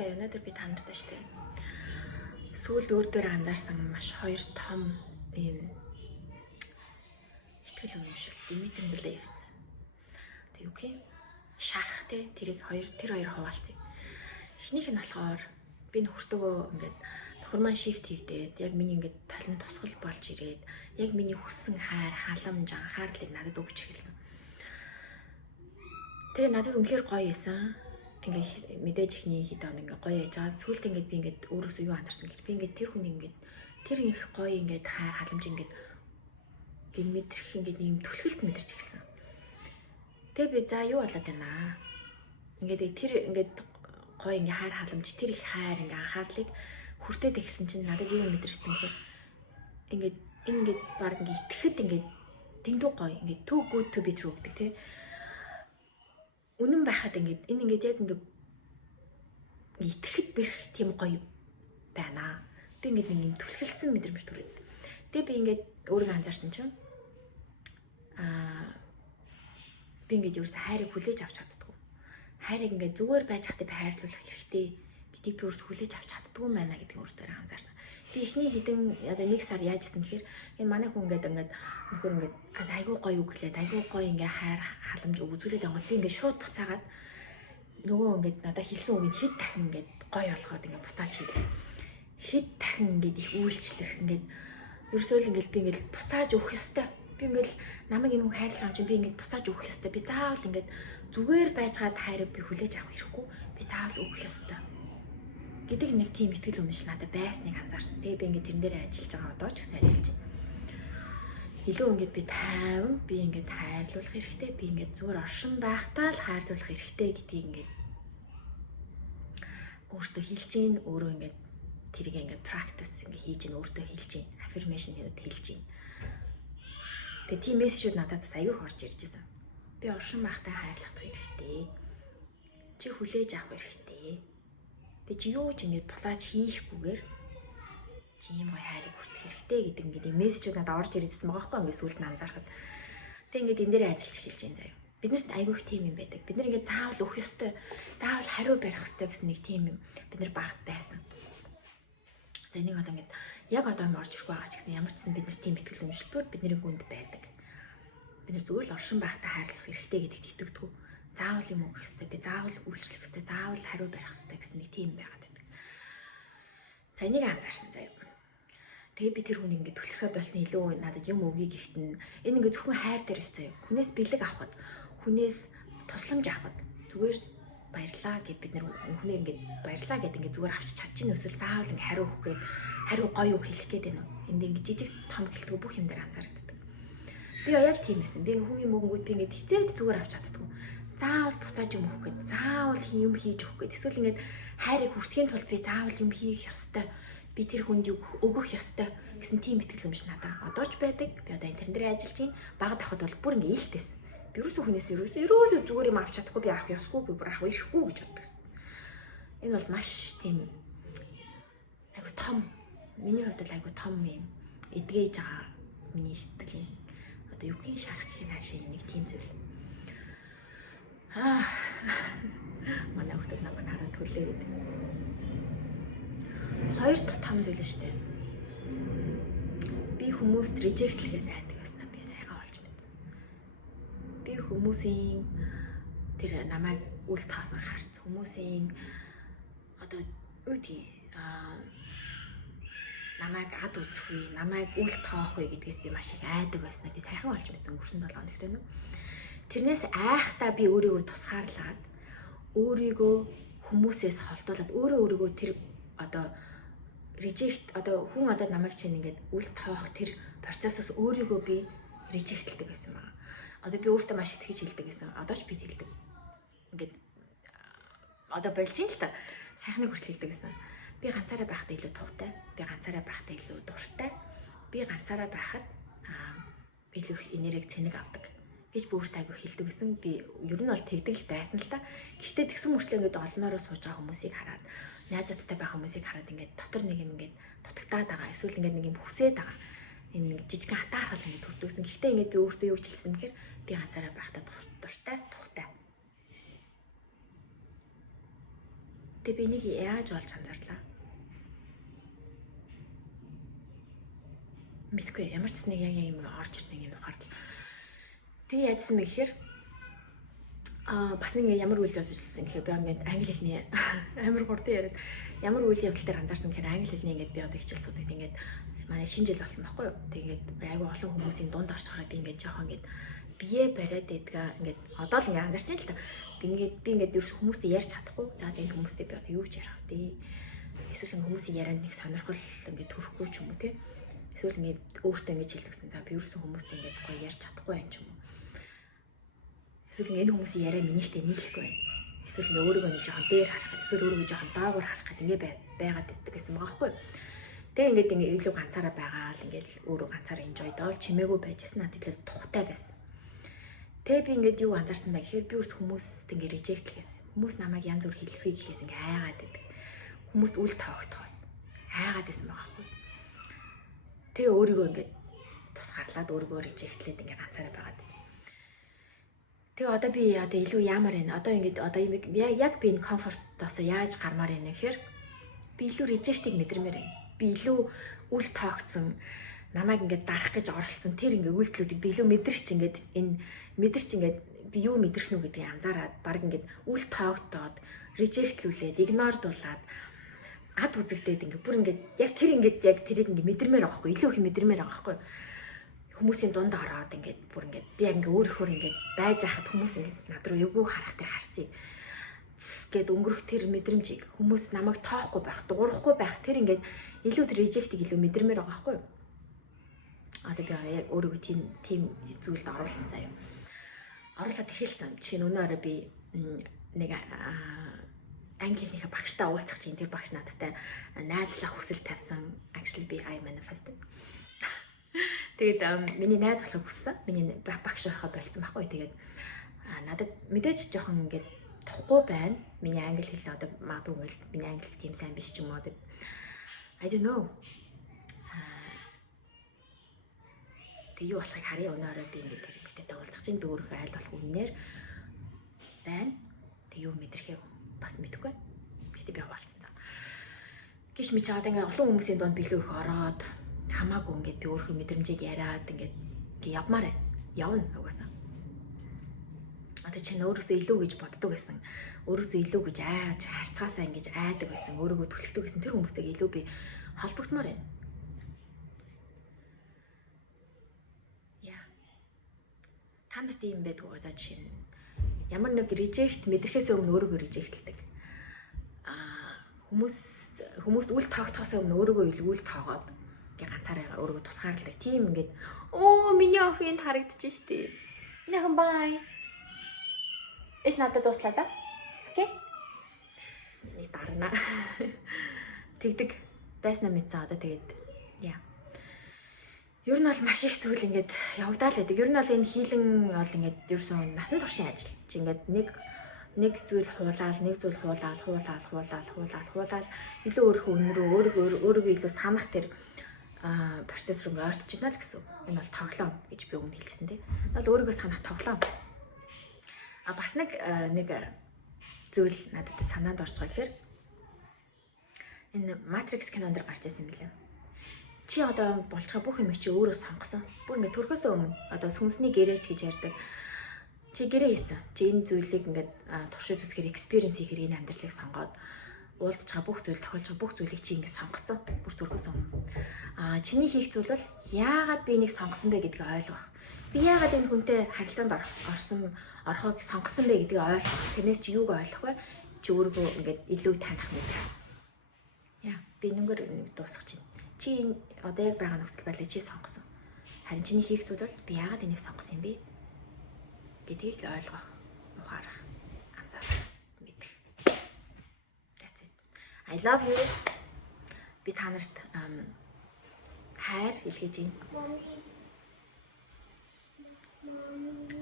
Окей, өнөөдөр би та нартай шүү дээ. Сүүлд өөр дээр анзаарсан маш хоёр том ийм ихтгэл үнэмшил, limiting beliefs. Тэг юу гэх юм? Шарах те тэр хоёр хуваалцъя. Эхнийх нь болохоор би нөхөртөөгөө ингээд нөхөр маань shift хийгдээд яг миний ингээд толон тусгал болж ирээд яг миний хүссэн хайр, халамж, анхаарлыг надад өгч эхэлсэн. Тэгээ надад үнэхээр гоё байсан. Ингээд мэдээж ихний хэд он ингээд гоё яж байгаа. Сүүлд ингээд би ингээд өөрөөсөө юу анзаарсан гэхээр би ингээд тэр хүний ингээд тэр их гоё ингээд хайр, халамж ингээд мэдрэх ингээд ийм түлхэлт мэдэрч эхэлсэн. Тэгээ би за юу болоод байна аа? Ингээд тэр ингээд гоё ингээ хайр халамж тэр их хайр ингээ анхаарлыг хүртээд эхэлсэн чинь надад юу мэдэрсэн гэхээр ингээд энэ ингээд баг ингээ итгэхэд ингээ дэндүү гоё ингээ too good to be true гэдэг тий. Үнэн байхад ингээд энэ ингээд яг ингээ итгэхэд бэрх тийм гоё байна. Би ингээд нэг юм түлхэлсэн мэдрэмж төрөөсөн. Тэгээ би ингээд өөрийгөө анзаарсан чинь би ингээд ерөөсөө хайрыг хүлээж авч чаддаггүй. Хайрыг ингээд зүгээр байж хатаа би хайрлуулах хэрэгтэй гэдгийг би өөрсдөө хүлээж авч чаддгүй юм байна гэдгийг өөртөө анзаарсан. Би эхний хэдэн одоо нэг сар яаж исэн гэхээр энэ манай хүн ингээд нөхөр ингээд айгүй гоё үг хэлээд айгүй гоё ингээ хайр халамж үзүүлээд байгаа. Би ингээд шууд буцаагаад нөгөө ингээд надад хэлсэн үгийг хэд дахин ингээд гоё болгоод ингээд буцааж хэлээ. Хэд дахин ингээд их үйлчлэх ингээд ерөөсөө л ингээд би ингээд буцааж өгөх ёстой. Би ингээд намайг энэ хүн хайрлаж байгаа юм чинь би ингээд буцааж өгөх ёстой. Би заавал ингээд зүгээр байжгаад хайрыг би хүлээж авах хэрэггүй. Би заавал өгөх ёстой гэдэг нэг тийм итгэл үнэмшил надад байсныг анзаарсан. Тэгээ би ингээд тэрэн дээр ажиллаж байгаа одоо ч гэсэн ажиллаж байна. Илүү ингээд би тайван, би ингээд хайрлуулах хэрэгтэй, би ингээд зүгээр оршин байхдаа л хайрлуулах хэрэгтэй гэдгийг ингээд өөртөө хэлж гин, өөрөө ингээд тэрийг ингээд practice ингээд хийж гин, өөртөө хэлж гин, affirmation хийгээд хэлж гин. Тэгээ тийм мессежүүд надад бас аягүй орж ирж байсан. Би оршин байхдаа хайрлах хэрэгтэй. Чи хүлээж авах хэрэгтэй. Тэг чи юу ч ингэж буцааж хийхгүйгээр чи ийм гоё хайрыг хүртэх хэрэгтэй гэдэг ингээд мессежүүд надад орж ирсэн байгаа байхгүй ингээд сүлд нь анзаархад. Тэг ингээд энэ дээр ажиллаж эхэлж байна заяа. Бид нарт айгүй их тийм юм байдаг. Бид нар ингээд заавал өгөх ёстой, заавал хариу барих ёстой гэсэн нэг тийм юм бид нар багт байсан. За энийг одоо ингээд яг одоо юм орж ирэх байгаа ч гэсэн ямар ч гэсэн бид нар тийм итгэл үнэмшилбэр бидний хүнд байдаг. Бид нар зүгээр л оршин байхдаа хайрлах хэрэгтэй гэдэгт итгэдэг. Заавал юм өгөх ёстой, би заавал үйлчлэх ёстой, заавал хариу барих ёстой гэсэн нэг тийм байгаад байдаг. За энийг анзаарсан заяа. Тэгээ би тэр хүн ингээд түлхэх болсон илүү надад юм өгье гэхэд энэ ингээд зөвхөн хайр дээр биш заяа. Хүнээс бэлэг авахд, хүнээс тусламж авахд зүгээр баярлаа гэд бид нар хүнээ ингээд баярлаа гэд ингээд зүгээр авчиж чадчихна өсөл заавал ингээд хариу өгөх гээд хариу гоё үг хэлэх гээд байна уу? Энд ингээд жижиг том гэлтгүй бүх юм дээр анзаардаг. Би яг тийм байсан. Би хүн юм өгөнгүүд би ингээд хизээж зүгээр авч чаддаггүй. Заавал буцааж юм өгөх гээд заавал юм хийж өгөх гээд эсвэл ингээд хайрыг хүртэхийн тулд би заавал юм хийх ёстой. Би тэр хүнд өгөх ёстой гэсэн тийм итгэл юмш надаа одоо ч байдаг. Би одоо интернет дээр ажиллаж байна. Бага давхад бол бүр ингээд ээлтэйсэн. Би ерөөсөө хүнээс ерөөсөө зүгээр юм авч чадахгүй би авах ёсгүй би бүр авах ирэхгүй гэж боддогсэн. Энэ бол маш тийм айгу том миний хувьд л айгу том юм эдгэж байгаа миний сэтгэлийн одоо юу гин шарах гэх юм хаашаа нэг тийм зүйл. Манай хүүхдүүд намайг хараад хүлээгээд. Хоёр дахь том зүйл шүү дээ. Би хүмүүст reject-лэхээс айдаг байснаа би сайхан олж мэдсэн. Би хүмүүсийн тэр намайг үл тоосон харц хүмүүсийн одоо юу гэдэг намайг ад үзэхгүй, намайг үл тоох вэ гэдгээс би маш их айдаг байснаа би сайхан олж мэдсэн өнгөрсөн 7 хоногт байна. Тэрнээс айхтаа би өөрийгөө тусгаарлаад өөрийгөө хүмүүсээс холдуулаад өөрийгөө тэр одоо reject одоо хүн одоо намайг чинь ингээд үл тоох тэр процессоос өөрийгөө би rejectэлдэг байсан байна. Одоо би өөртөө маш их тэгж хэлдэг байсан. Одоо ч би хэлдэг. Ингээд одоо болж ин л та сайхныг хүртэл хэлдэг байсан. Би ганцаараа байхдаа илүү тухтай, би ганцаараа байхдаа илүү дуртай, би ганцаараа байхад илүү их энерги цэнэг авдаг гэж бүрт айгу хэлдэг гэсэн. Би ер нь бол тэгдэг л байсан л та. Гэхдээ тэгсэн мөртлөө ингээд олноороо сууж байгаа хүмүүсийг хараад, найзуудтай байх хүмүүсийг хараад ингээд дотор нэг юм ингээд дутагтаад байгаа. Эсвэл ингээд нэг юм хүсээд байгаа. Энэ нэг жижигхэн хатаархал ингээд төрдөгсөн. Гэхдээ ингээд би өөртөө юу гэж хэлсэн бэхээр би ганцаараа байхдаа дуртай, тухтай. Тэг би энийг яаж олж анзаарлаа? Мэдгүй ямар ч нэг яг юм орж ирсэн юм ухаарлаа. Тэгээ яажсан бэ гэхээр бас нэг ямар үйл явдалсан гэхээр би ингээд англи хэлний амар хурдан яриад ямар үйл явдал дээр анзаарсан гэхээр англи хэлний ингээд би одоо хичээл цудаг ингээд манай шинэ жил болсон байхгүй юу. Тэгээд айгүй олон хүмүүсийн дунд орж байгаа би ингээд жоохон ингээд бие бариад байдгаа ингээд одоо л ингээд анзаарч байна л та. Ингээд би ингээд ерөөс хүмүүстэй ярьж чадахгүй. За энэ хүмүүстэй би одоо юу ч ярих вэ? Эсвэл хүмүүсийн ярианд нэг сонирхол ингээд төрөхгүй ч юм уу те. Эсвэл ингээд өөртөө ингэж хэлчихсэн. За би ерөөс хүмүүстэй ингээд гоё ярьж чадахгүй юм ч юм уу. Эсвэл энэ хүмүүсийн яриа минийхтэй нийлэхгүй байна. Эсвэл ингээ өөрийгөө нэг жоохон дээр харахад, эсвэл өөрийгөө жоохон доогоор харахад ингээ байгаад байдаг гэсэн байгаа байхгүй юу. Тэгээ ингээд ингээ илүү ганцаараа байгаа л ингээл өөрөө ганцаараа enjoy доол чимээгүй байжсэн надад л тухтай байсан. Тэгээ би ингээд юу анзаарсан бэ гэхээр би өөрс хүмүүст ингээ reject хийсэн. Хүмүүс намайг янз бүр хэлэхийг гэхээс ингээ айгаад байдаг. Хүмүүст үл тоогтохоос айгаад байсан байгаа байхгүй юу. Тэгээ өөрийгөө ингээ тусгаарлаад өөрийгөө rejectlээд ингээ ганцаараа байгаад байсан. Тэгээ одоо би одоо илүү яамаар байна. Одоо ингээд одоо яг би энэ комфортоос яаж гармаар байна гэхээр би илүү reject-ийг мэдрэмээр байна. Би илүү үл тоогдсон, намайг ингээд дарах гэж оролцсон тэр ингээд үйлдэлүүдийг би илүү мэдэрч ингээд би юу мэдрэх нү гэдгийг анзаараад баг ингээд үл тоогдоод reject-лүүлээд игнордуулаад ад үзэгдээд ингээд бүр ингээд яг тэрийг ингээд мэдрэмээр байгаа байхгүй илүү их мэдрэмээр байгаа байхгүй хүмүүсийн дунд ороод ингээд бүр ингээд би яг ингээд өөрөөр ингээд байж хахад хүмүүс ингээд над руу эвгүй харах тэр харцыг гэд өнгөрөх тэр мэдрэмжийг хүмүүс намайг тоохгүй байх, дуурахгүй байх тэр ингээд илүү тэр reject-ийг илүү мэдрэмээр байгаа байхгүй юу? Одоо би яг өөрийгөө тийм зүйлд оруулсан заяа. Оруулаад эхэлсэн. Жишээ нь өнөөрөө би нэг англи хэлнийхээ багштай уулзах чинь тэр багш надтай найзлах хүсэл тавьсан. Actually би I manifested. Тэгээд миний найз болохыг хүссэн. Миний багш байхаа болцсон байхгүй. Тэгээд надад мэдээж жоохон ингээд тухгүй байна. Миний англи хэл одоо магадгүй ингээл миний англи тийм сайн биш ч юм уу. I don't know. Тэг юу болохыг харъя өнөөрөө би ингээд тэр эмэгтэйтэй уулзах чинь би өөрөө айл болох үнээр байна. Тэг юу мэдрэхээ бас мэдэхгүй. Гэтэ би хаваалцсан. Гэх мэт чаад ингээд олон хүмүүсийн дунд билүү их ороод хамаагүй ингээд би өөрөө мэдрэмжийг яриад ингээд явмаар явна угаасаа. Одоо чинь өөрөөсөө илүү гэж боддог байсан. Өөрөөсөө илүү гэж айж харцгаасаа ингэж айдаг байсан. Өөрийгөө түлхдэг гэсэн тэр хүмүүстэйг илүү би холбогдмоор байна. Яа. Та нарт ийм байдаг одоо жишээ нь ямар нэг reject мэдрэхээс өмнө өөрийгөө rejectэлдэг. Хүмүүст үл тоогдохоос өмнө өөрийгөө илгүүл тоогоод ганцаараа өөрийгөө тусгаарладаг. Тийм ингээд миний охин харагдчих штий. Нэхэн бай. Эш надад дуслаа за. Окей. Нэг дарна. Тэгдэг байснаа мэдсэн одоо тэгээд яа. Ер нь бол маш их зүйл ингээд явагдаад л байдаг. Ер нь бол энэ хийлэн бол ингээд ерөөсөн насан туршийн ажил. Чи ингээд нэг зүйл хуулаад илүү өөрийнхөө үнрөө өөрийгөө илүү санах тэр процесс руу орж ичнэ л гэсэн. Энэ бол тоглоом гэж би өмнө хэлсэн тийм. Бол өөрийгөө санах тоглоом. Бас нэг зүйл надад санаанд орж байгаа гэхээр энэ Matrix кинонд гарч ирсэн юм гэлээ. Чи одоо болж байгаа бүх юм чи өөрөө сонгосон. Бүр ингэ төрхөөс өмнө одоо сүнсний гэрээч гэж ярьдаг. Чи гэрээ хийсэн. Чи энэ зүйлийг ингээд туршиж үзэхээр experience хийхээр энэ амьдралыг сонгоод уулзж байгаа бүх зүйл тохиолж байгаа бүх зүйлийг чи ингэ сонгоцсон. Бүр төрхөөс өмнө. Чиний хийх зүйл бол яагаад би энийг сонгосон бэ гэдгийг ойлгох. Би яагаад энэ хүнтэй харилцаанд орохыг сонгосон бэ гэдгийг ойлгох. Тэрнээс чи юуг ойлгох вэ? Чи өөрийгөө ингээд илүү таних мэдэх. Яа, би нүгээр дуусгах чинь. Чи энэ одоо яг байгаа нөхцөл байдлыг чи сонгосон. Харин чиний хийх зүйл бол би яагаад энийг сонгосон юм бэ гэдгийг л ойлгох, ухаарах, анзаарах, мэдэх. That's it. I love you. Би та нарт хайр илгээж байна.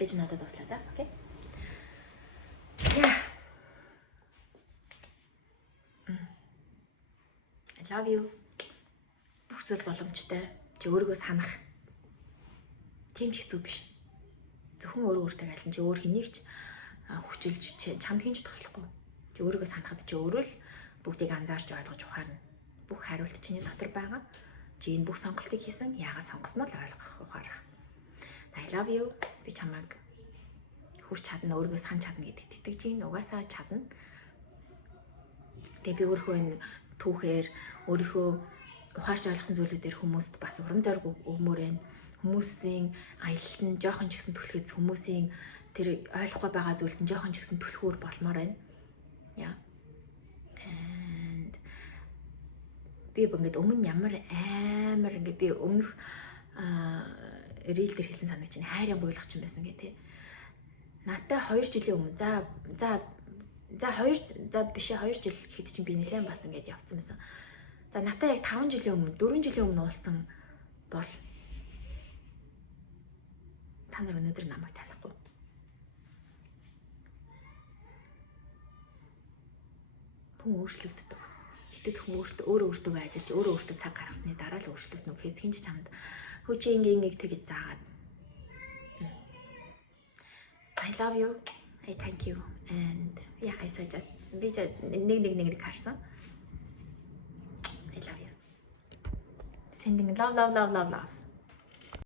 Ээж надад туслаа за, окей? Yeah. I love you. Бүх зүйл боломжтой. Чи өөрийгөө санах. Тийм ч хэцүү биш. Зөвхөн өөртөө айлан чи өөр хэнийг ч хүчилж чамд хинж туслахгүй. Чи өөрийгөө санахад чи өөрөө л бүгдийг анзаарч ойлгож ухаарна. Бүх хариулт чиний дотор байгаа. Чи энэ бүх сонголтыг хийсэн. Яагаад сонгосноо л ойлгох ухаарах. I love you. Би чамайг хүрч чадна, өөрийгөө санаж чадна гэдэгт итгэж байна. Угаасаа чадна. Тэгээ би өөрийнхөө энэ түүхээр өөрийнхөө ухаарч ойлгосон зүйлүүдээр хүмүүст бас урам зориг өгмөр байна. Хүмүүсийн аялалт нь жоохон ч гэсэн түлхэц, хүмүүсийн тэр ойлгохгүй байгаа зүйлд нь жоохон ч гэсэн түлхүүр болмоор байна. Яа. And би ингээд өмнө ямар амар ингээд би өмнөх рил дээр хэлсэн санаг чинь хайрын гуйлах чинь байсан гэх тээ. Надтай 2 жилийн өмнө за 2 жил хэд чинь би нэлээд бас ингээд явцсан байсан. За надтай яг 5 жилийн өмнө 4 жилийн өмнө уулзсан бол та нар өнөөдөр намайг танихгүй. Хүн өөрчлөгддөг. Итгэж хүн өөртөө ажиллаж өөртөө цаг гаргасны дараа л өөрчлөгдөнө гэхээс хинч чамд хөө чи ингээ тэгэж заагаад. I love you. I thank you. And yeah, I suggest би нэг харсан. I love you. Sending love.